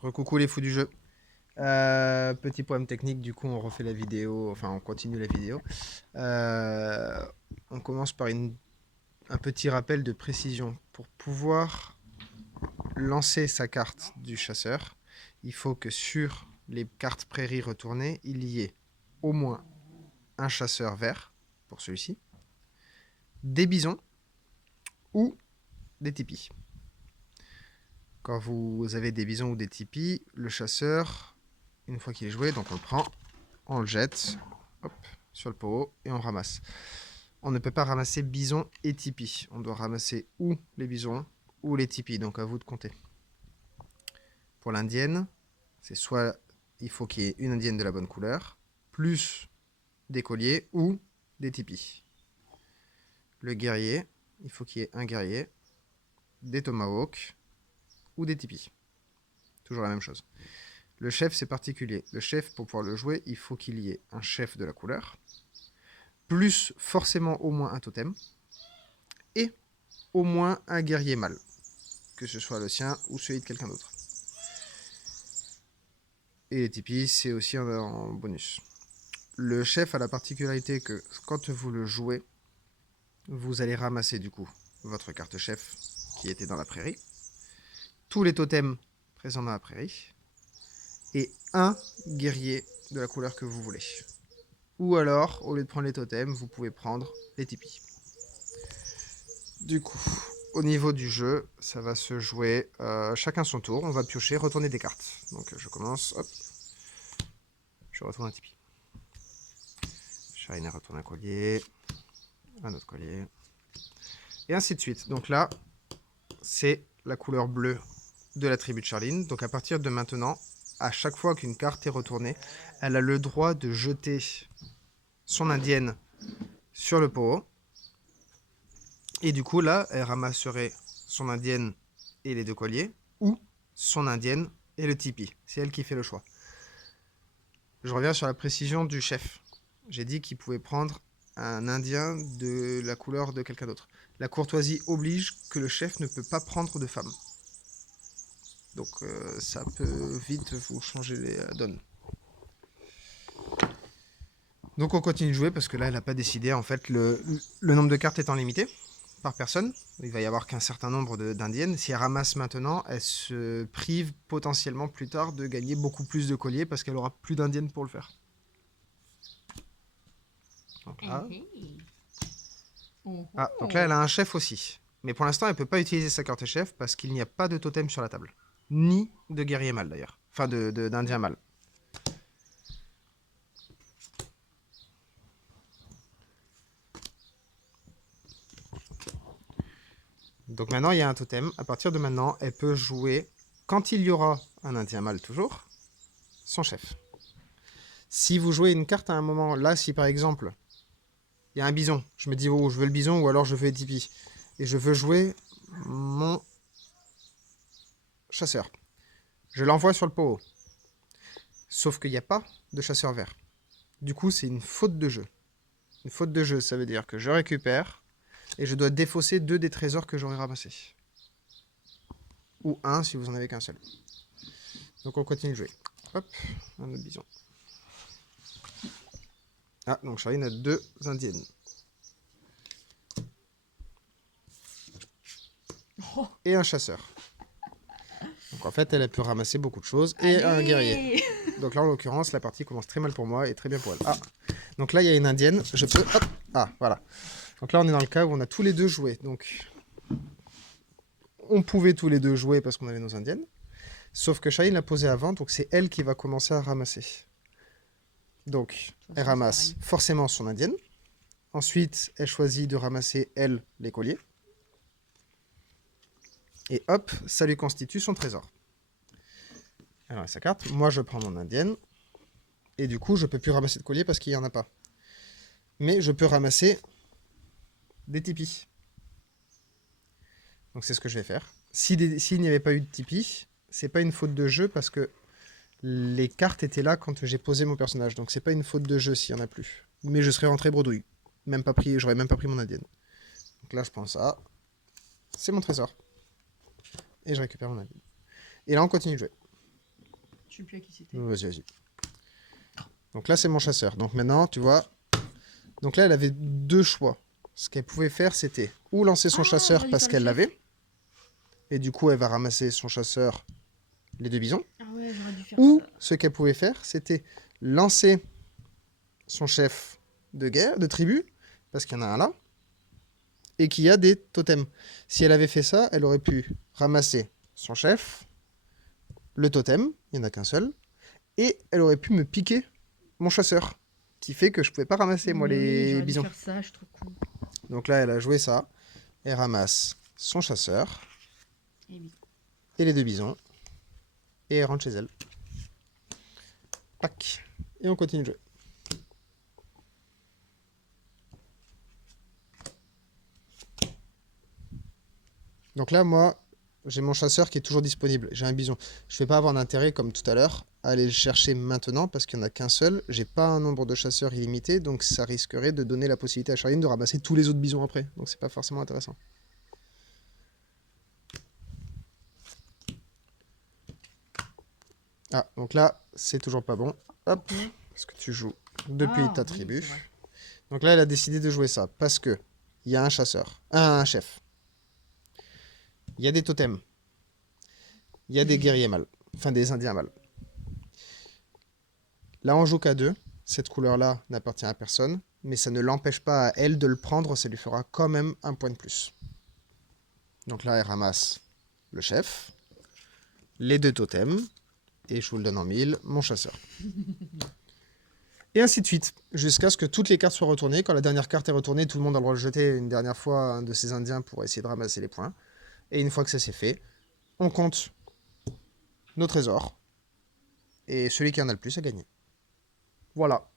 Recoucou les fous du jeu. Petit problème technique, du coup on refait la vidéo, enfin on continue la vidéo. Euh, on commence par un petit rappel de précision. Pour pouvoir lancer sa carte du chasseur, il faut que sur les cartes prairies retournées, il y ait au moins un chasseur vert, pour celui-ci, des bisons ou des tipis. Quand vous avez des bisons ou des tipis, le chasseur, une fois qu'il est joué, donc on le prend, on le jette, hop, sur le pot et on ramasse. On ne peut pas ramasser bison et tipi. On doit ramasser ou les bisons ou les tipis, donc à vous de compter. Pour l'indienne, c'est soit il faut qu'il y ait une indienne de la bonne couleur, plus des colliers ou des tipis. Le guerrier, il faut qu'il y ait un guerrier, des tomahawks ou des tipis. Toujours la même chose. Le chef, c'est particulier. Le chef, pour pouvoir le jouer, il faut qu'il y ait un chef de la couleur, plus forcément au moins un totem, et au moins un guerrier mâle, que ce soit le sien ou celui de quelqu'un d'autre. Et les tipis, c'est aussi en bonus. Le chef a la particularité que quand vous le jouez, vous allez ramasser du coup votre carte chef qui était dans la prairie, tous les totems présents dans la prairie, et un guerrier de la couleur que vous voulez. Ou alors, au lieu de prendre les totems, vous pouvez prendre les tipis. Du coup, au niveau du jeu, ça va se jouer chacun son tour. On va piocher, retourner des cartes. Donc je commence, hop, je retourne un tipi. Shine retourne un collier, un autre collier, et ainsi de suite. Donc là, c'est la couleur bleue de la tribu de Charline. Donc à partir de maintenant, à chaque fois qu'une carte est retournée, elle a le droit de jeter son indienne sur le pot. Et du coup, là, elle ramasserait son indienne et les deux colliers, ou son indienne et le tipi. C'est elle qui fait le choix. Je reviens sur la précision du chef. J'ai dit qu'il pouvait prendre un indien de la couleur de quelqu'un d'autre. La courtoisie oblige que le chef ne peut pas prendre de femme. Donc ça peut vite vous changer les donnes. Donc on continue de jouer parce que là elle n'a pas décidé. En fait le nombre de cartes étant limité par personne, il va y avoir qu'un certain nombre d'indiennes. Si elle ramasse maintenant, elle se prive potentiellement plus tard de gagner beaucoup plus de colliers parce qu'elle aura plus d'indiennes pour le faire. Donc là... Ah, donc là elle a un chef aussi. Mais pour l'instant elle ne peut pas utiliser sa carte chef parce qu'il n'y a pas de totem sur la table. Ni de guerrier mâle d'ailleurs. Enfin d'indien mâle. Donc maintenant, il y a un totem. À partir de maintenant, elle peut jouer, quand il y aura un indien mâle toujours, son chef. Si vous jouez une carte à un moment, là, si par exemple, il y a un bison, je me dis, oh, je veux le bison ou alors je veux les tipis, et je veux jouer mon chasseur. Je l'envoie sur le pot. Sauf qu'il n'y a pas de chasseur vert. Du coup, c'est une faute de jeu. Une faute de jeu, ça veut dire que je récupère et je dois défausser 2 des trésors que j'aurais ramassés. Ou un si vous en avez qu'un seul. Donc on continue de jouer. Hop, un autre bison. Ah, donc Charline a 2 indiennes. Et un chasseur. Donc en fait, elle peut ramasser beaucoup de choses. Et un guerrier. Donc là, en l'occurrence, la partie commence très mal pour moi et très bien pour elle. Ah, donc là, il y a une indienne. Je peux... Hop. Ah, voilà. Donc là, on est dans le cas où on a tous les deux joué. Donc, on pouvait tous les deux jouer parce qu'on avait nos indiennes. Sauf que Charline l'a posé avant, donc c'est elle qui va commencer à ramasser. Donc, elle ramasse forcément son indienne. Ensuite, elle choisit de ramasser, elle, les colliers. Et hop, ça lui constitue son trésor. Alors, sa carte. Moi, je prends mon indienne. Et du coup, je peux plus ramasser de collier parce qu'il n'y en a pas. Mais je peux ramasser des tipis. Donc, c'est ce que je vais faire. S'il n'y avait pas eu de tipis, c'est pas une faute de jeu parce que les cartes étaient là quand j'ai posé mon personnage. Donc, c'est pas une faute de jeu s'il n'y en a plus. Mais je serais rentré bredouille. J'aurais même pas pris mon indienne. Donc là, je prends ça. C'est mon trésor. Et je récupère mon indienne. Et là, on continue de jouer. Je sais plus à qui c'était. Vas-y, vas-y. Donc là, c'est mon chasseur. Donc maintenant, tu vois. Donc là, elle avait deux choix. Ce qu'elle pouvait faire, c'était ou lancer son chasseur j'aurais dû parce faire le qu'elle chef. l'avait. Et du coup, elle va ramasser son chasseur, les deux bisons. Ah ouais, j'aurais dû faire Ou ça. ce qu'elle pouvait faire, c'était lancer son chef de guerre, de tribu, parce qu'il y en a un là, et qu'il y a des totems. Si elle avait fait ça, elle aurait pu ramasser son chef, le totem, il n'y en a qu'un seul, et elle aurait pu me piquer mon chasseur, qui fait que je pouvais pas ramasser, moi, Mais oui, les j'aurais dû bisons. faire ça, je suis trop con. Donc là, elle a joué ça, elle ramasse son chasseur, Et oui. et les deux bisons, et elle rentre chez elle. Pac. Et on continue de jouer. Donc là, moi, j'ai mon chasseur qui est toujours disponible. J'ai un bison. Je ne vais pas avoir d'intérêt, comme tout à l'heure, à aller le chercher maintenant parce qu'il n'y en a qu'un seul. J'ai pas un nombre de chasseurs illimité, donc ça risquerait de donner la possibilité à Charline de ramasser tous les autres bisons après. Donc c'est pas forcément intéressant. Ah, donc là, c'est toujours pas bon. Hop, parce que tu joues depuis ta tribu. Oui, Donc là, elle a décidé de jouer ça parce que il y a un chasseur, un chef. Il y a des totems. Il y a des guerriers mâles. Enfin, des indiens mâles. Là, on joue qu'à deux. Cette couleur-là n'appartient à personne. Mais ça ne l'empêche pas à elle de le prendre. Ça lui fera quand même un point de plus. Donc là, elle ramasse le chef, les deux totems. Et je vous le donne en mille, mon chasseur. Et ainsi de suite. Jusqu'à ce que toutes les cartes soient retournées. Quand la dernière carte est retournée, tout le monde a le droit de jeter une dernière fois un de ces indiens pour essayer de ramasser les points. Et une fois que ça c'est fait, on compte nos trésors. Et celui qui en a le plus a gagné. Voilà.